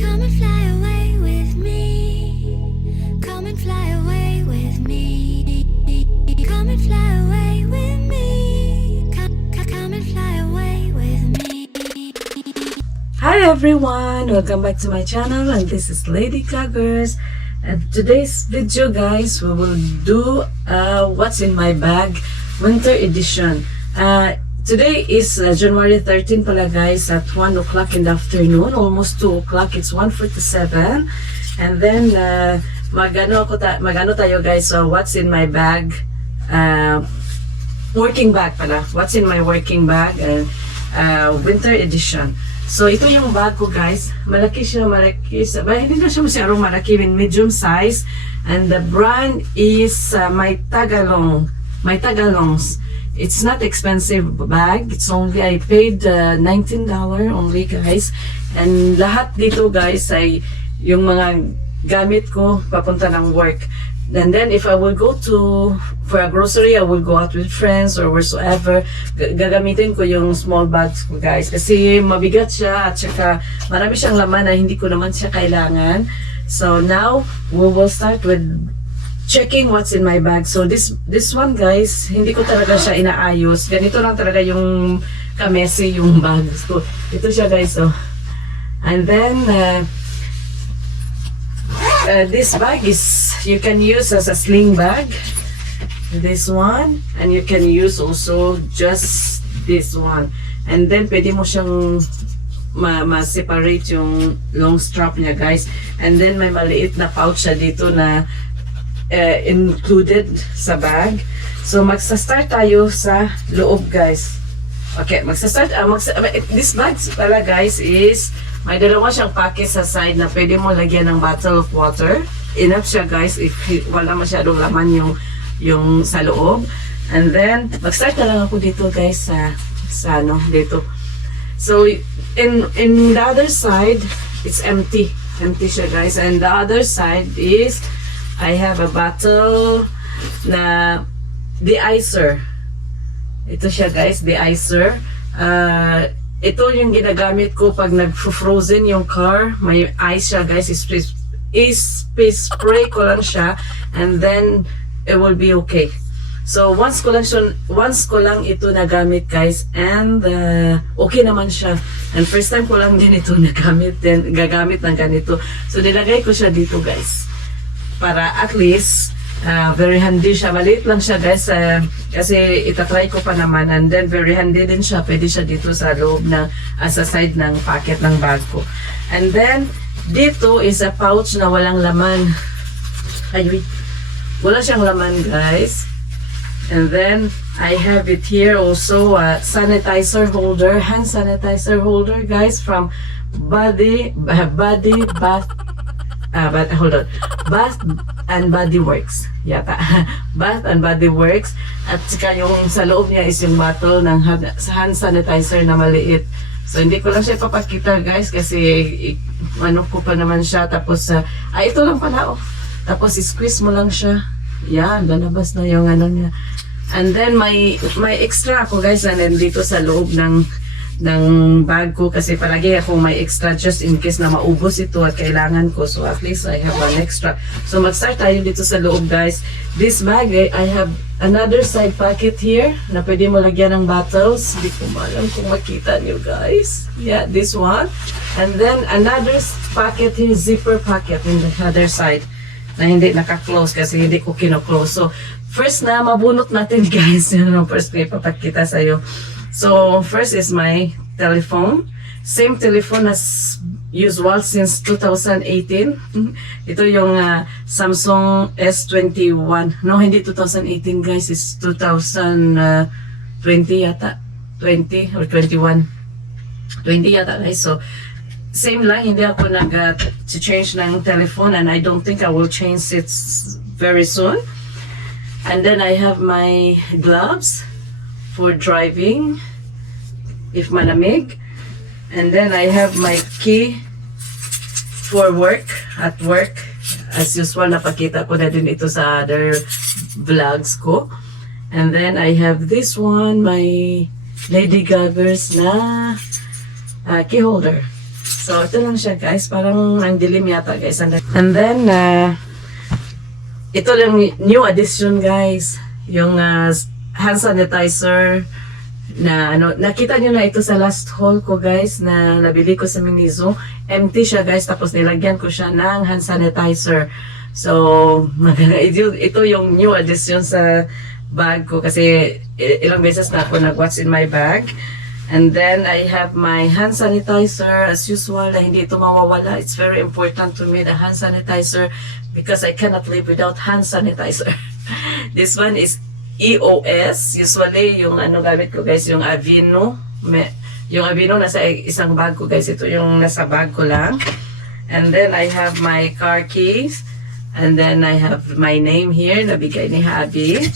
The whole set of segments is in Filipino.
Come and fly away with me. Come and fly away with me. Come and fly away with me. Come and fly away with me. Hi everyone! Welcome back to my channel, and this is LadyGagiers. And today's video, guys, we will do what's in my bag winter edition. Today is January 13 pala, guys, at 1 o'clock in the afternoon, almost 2 o'clock. It's 1:47. And then magano tayo, guys. So what's in my bag? Working bag pala. What's in my working bag? Winter edition. So ito yung bag ko, guys. Malaki siya. Hindi na siya masyadong malaki, medium size. And the brand is my Tagalongs. It's not expensive bag. It's only, I paid $19 only, guys. And lahat dito, guys, ay yung mga gamit ko papunta ng work. And then if I will go for a grocery, I will go out with friends or wheresoever, gagamitin ko yung small bags ko, guys, kasi mabigat siya at saka marami siyang laman na hindi ko naman siya kailangan. So now we will start with checking what's in my bag. So this one, guys, hindi ko talaga siya inaayos. Ganito lang talaga yung kamesi yung bag ko. Ito siya, guys. So, and then this bag is, you can use as a sling bag, this one, and you can use also just this one. And then pwede mo siyang ma-separate yung long strap niya, guys. And then may maliit na pouch siya dito na included sa bag. So magsa-start tayo sa loob, guys. Okay, this bag pala, guys, is may dalawa siyang packet sa side na pwede mo lagyan ng bottle of water. Enough siya, guys, if wala masyadong laman yung sa loob. And then mag-start na lang ako dito, guys, sa dito. So in the other side, it's empty siya, guys. And the other side is I have a bottle na de-icer. Ito siya, guys, de-icer. Ito yung ginagamit ko pag nag-frozen yung car. May ice siya, guys. Spray ko lang siya and then it will be okay. So once ko lang ito nagamit, guys, and okay naman siya. And first time ko lang din ito gagamit ng ganito. So nilagay ko siya dito, guys, para at least very handy siya. Maliit lang siya, guys, kasi itatry ko pa naman. And then very handy din siya. Pwede siya dito sa loob sa side ng packet ng bag ko. And then dito is a pouch na walang laman. Wala siyang laman, guys. And then I have it here also, sanitizer holder, hand sanitizer holder, guys, from Bath and Body Works yata. Bath and Body Works. At saka yung sa loob niya is yung bottle ng hand sanitizer na maliit. So hindi ko lang siya ipapakita, guys, kasi ko pa naman siya. Tapos ito lang pala, oh. Tapos squeeze mo lang siya. Yan, lalabas na yung niya. And then may extra ako, guys, na dito sa loob ng bag ko, kasi palagi ako may extra just in case na maubos ito at kailangan ko. So at least I have an extra. So mag-start tayo dito sa loob, guys. This bag, I have another side pocket here na pwede mo lagyan ng bottles. Hindi ko alam kung makita nyo, guys. Yeah, this one. And then another pocket here, zipper pocket in the other side na hindi naka-close kasi hindi ko kino-close. So first na mabunot natin, guys. Yun ang first ko ipapakita sa'yo. So first is my telephone. Same telephone as usual since 2018. Ito yung Samsung S21. No, hindi 2018, guys. It's 2020 yata. 20 or 21. 20 yata, guys. So same lang. Hindi ako nag-change ng telephone, and I don't think I will change it very soon. And then I have my gloves for driving if malamig. And then I have my key for work, at work. As usual, napakita ko na din ito sa other vlogs ko. And then I have this one, my LadyGagiers na key holder. So, ito lang siya guys. Parang ang dilim yata guys. And then, ito lang new addition guys. Yung hand sanitizer na ano, nakita nyo na ito sa last haul ko guys na nabili ko sa Miniso. Empty siya guys, tapos nilagyan ko siya ng hand sanitizer. So, ito yung new addition sa bag ko kasi ilang beses na ako nag-what's in my bag. And then, I have my hand sanitizer as usual na hindi ito mawawala. It's very important to me, the hand sanitizer, because I cannot live without hand sanitizer. This one is EOS. Usually, yung ano gamit ko guys, yung Aveeno. Yung Aveeno nasa isang bag ko guys. Ito yung nasa bag ko lang. And then, I have my car keys. And then, I have my name here, nabigay ni Habi.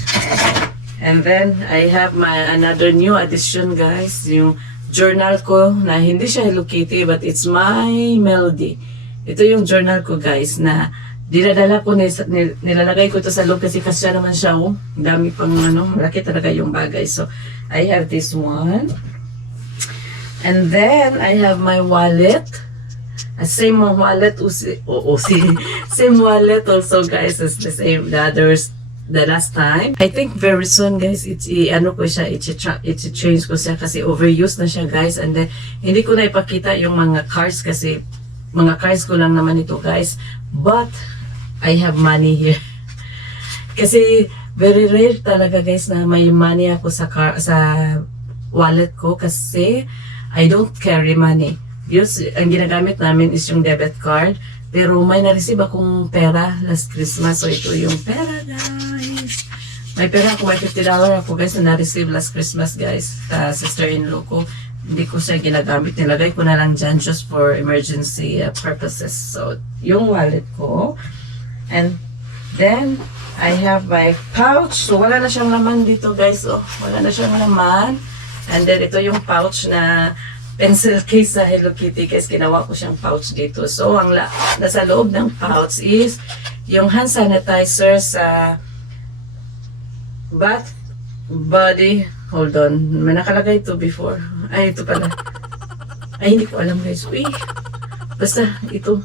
And then, I have my another new addition guys, yung journal ko na hindi siya Hello Kitty but it's my melody. Ito yung journal ko guys na dinadala ko, nilalagay ko ito sa loob kasi kasya naman siya oh. Dami pang ano, malaki talaga yung bagay. So, I have this one. And then, I have my wallet. Same wallet, same wallet also guys as the same, the last time. I think very soon guys, ano ko siya, change ko siya kasi overused na siya guys. And then, hindi ko na ipakita yung mga cards kasi mga cards ko lang naman ito guys. But, I have money here. Kasi, very rare talaga guys na may money ako sa wallet ko kasi I don't carry money. Ang ginagamit namin is yung debit card. Pero may na-receive akong pera last Christmas. So, ito yung pera, guys. May pera ako, may $50 ako, guys, na na-receive last Christmas, guys. Sa sister-in-law ko. Hindi ko siya ginagamit. Nilagay ko na lang dyan just for emergency purposes. So, yung wallet ko. And then, I have my pouch. So, wala na siyang laman dito, guys. Oh, wala na siyang laman. And then, ito yung pouch na pencil case sa Hello Kitty guys, ginawa ko siyang pouch dito. So, ang nasa loob ng pouch is yung hand sanitizer sa bath, body, hold on, may nakalagay ito before. Ay, ito pala. Ay, hindi ko alam guys. Uy, basta ito.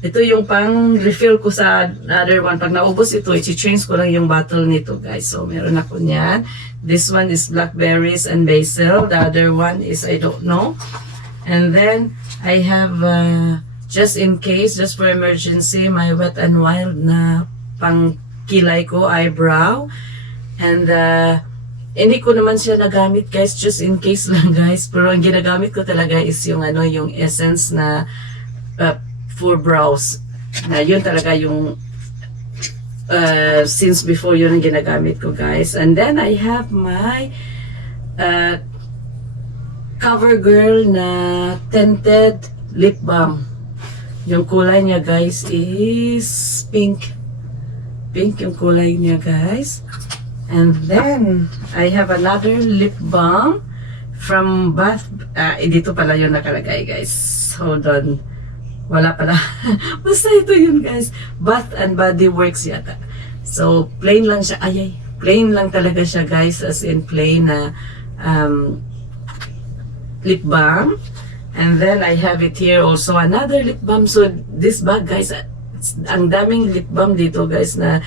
Ito yung pang refill ko sa other one. Pag naubos ito, i-change ko lang yung bottle nito guys. So, meron ako niyan. This one is blackberries and basil. The other one is I don't know. And then I have just in case, just for emergency, my Wet n Wild na pang kilay ko, eyebrow. And hindi ko naman siya nagamit guys, just in case lang guys. Pero ang ginagamit ko talaga is yung ano, yung essence na for brows. Na yun talaga yung since before yun ang ginagamit ko guys. And then I have my CoverGirl na tinted lip balm. Yung kulay niya guys is pink. Pink yung kulay niya guys. And then I have another lip balm from Bath. Dito pala yun nakalagay guys. Hold on. Wala pala. Basta ito yun guys. Bath and Body Works yata. So, plain lang siya. Ay, plain lang talaga siya guys. As in plain na lip balm. And then, I have it here also. Another lip balm. So, this bag guys, ang daming lip balm dito guys na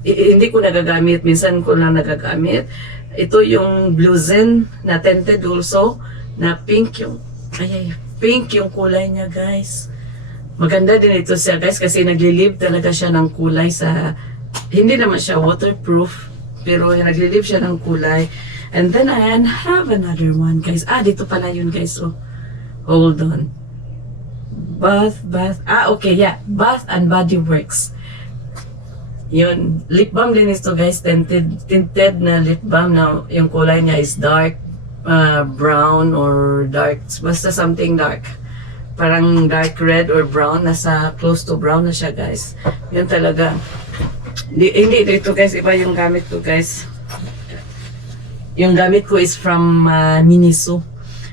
hindi ko nagagamit. Minsan ko lang nagagamit. Ito yung Blue Zen na tinted also. Na pink yung, pink yung kulay niya guys. Maganda din ito siya guys kasi naglilive talaga siya ng kulay sa, hindi naman siya waterproof, pero naglilive siya ng kulay. And then I have another one guys. Dito pala yun guys. Oh, hold on. Bath, okay, yeah. Bath and Body Works. Yun, lip balm din ito guys, tinted na lip balm na yung kulay niya is dark brown or dark, basta something dark. Parang dark red or brown, nasa close to brown na siya guys. Yun talaga. Hindi ito guys, iba yung gamit ko guys. Yung gamit ko is from Miniso.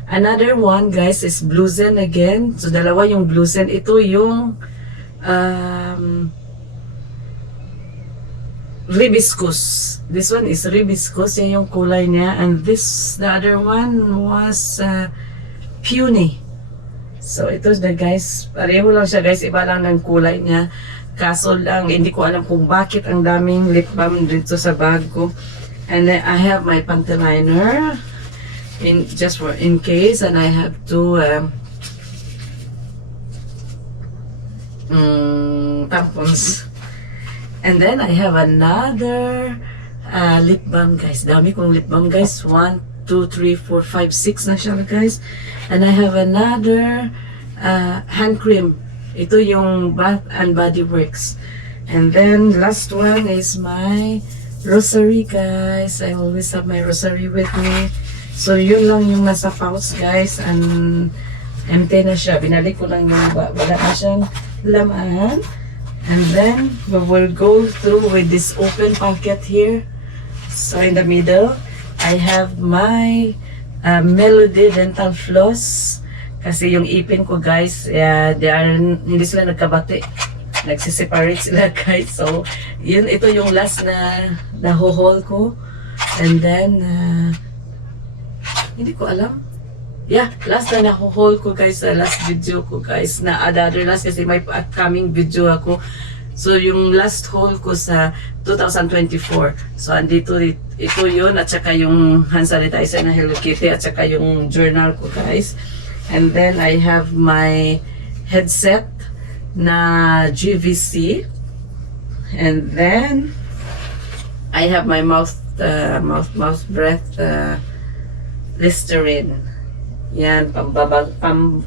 Another one guys is Blue Zen again. So dalawa yung Blue Zen. Ito yung Hibiscus. This one is hibiscus. Yan yung kulay niya. And this, the other one was peony. So ito na guys, pareho lang siya guys, iba lang ng kulay niya. Kaso lang, hindi ko alam kung bakit ang daming lip balm dito sa bag ko. And then I have my panty liner just for in case, and I have two tampons. And then I have another lip balm guys. Dami kong lip balm guys. 1, 2, 3, 4, 5, 6 na siya guys. And I have another hand cream. Ito yung Bath and Body Works. And then last one is my rosary guys. I always have my rosary with me. So yun lang yung nasa pouch guys. And empty na siya. Binalik ko lang yung wala na siyang laman. And then we will go through with this open packet here. So in the middle, I have my Melody Dental Floss. Kasi yung ipin ko guys, hindi sila nagkabati. Nagsiseparate sila guys. So, ito yung last na nahuhol ko. And then, hindi ko alam. Yeah, last na nahuhol ko guys, last video ko guys, na other last kasi may upcoming video ako. So, yung last haul ko sa 2024. So, andito, ito yun, at saka yung hand sanitizer na Hello Kitty, at saka yung journal ko guys. And then, I have my headset na GVC. And then, I have my mouth breath Listerine. Yan, pampabango.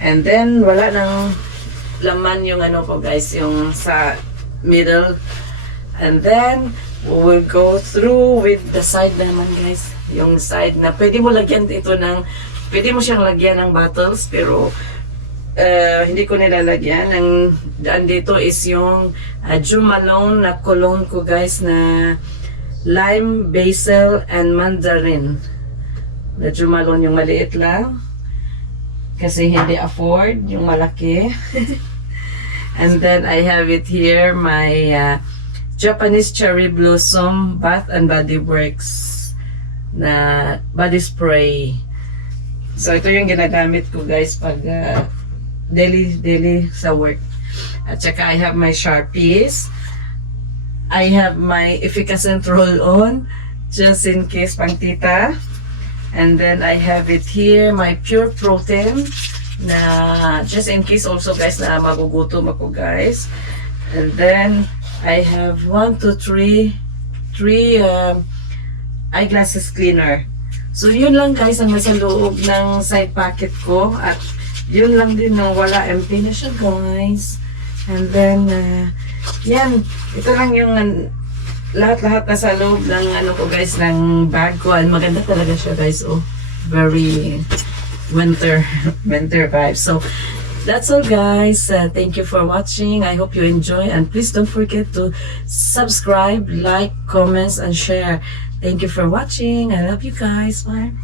And then, wala nang laman yung ano ko guys, yung sa middle. And then, we will go through with the side naman guys. Yung side na pwede mo lagyan ito ng, pwede mo siyang lagyan ng bottles, pero hindi ko nilalagyan. Ang daan dito is yung Jo Malone na cologne ko guys na lime, basil, and mandarin. Na Jo Malone yung maliit lang. Kasi hindi afford yung malaki. And then I have it here, my Japanese Cherry Blossom Bath and Body Works na body spray. So ito yung ginagamit ko guys pag daily sa work. At saka I have my Sharpies. I have my efficacent roll-on just in case pang tita. And then I have it here, my pure protein na just in case also guys na magugutom ako guys. And then I have 1, 2, 3 eyeglasses cleaner. So yun lang guys ang nasa loob ng side pocket ko, at yun lang din no, wala, empty na siya guys. And then yan, ito lang yung lahat-lahat nasa loob ng ano ko guys, ng bag ko. And maganda talaga siya guys, oh, very winter vibes. So that's all guys. Thank you for watching. I hope you enjoy, and please don't forget to subscribe, like, comments, and share. Thank you for watching. I love you guys. Bye.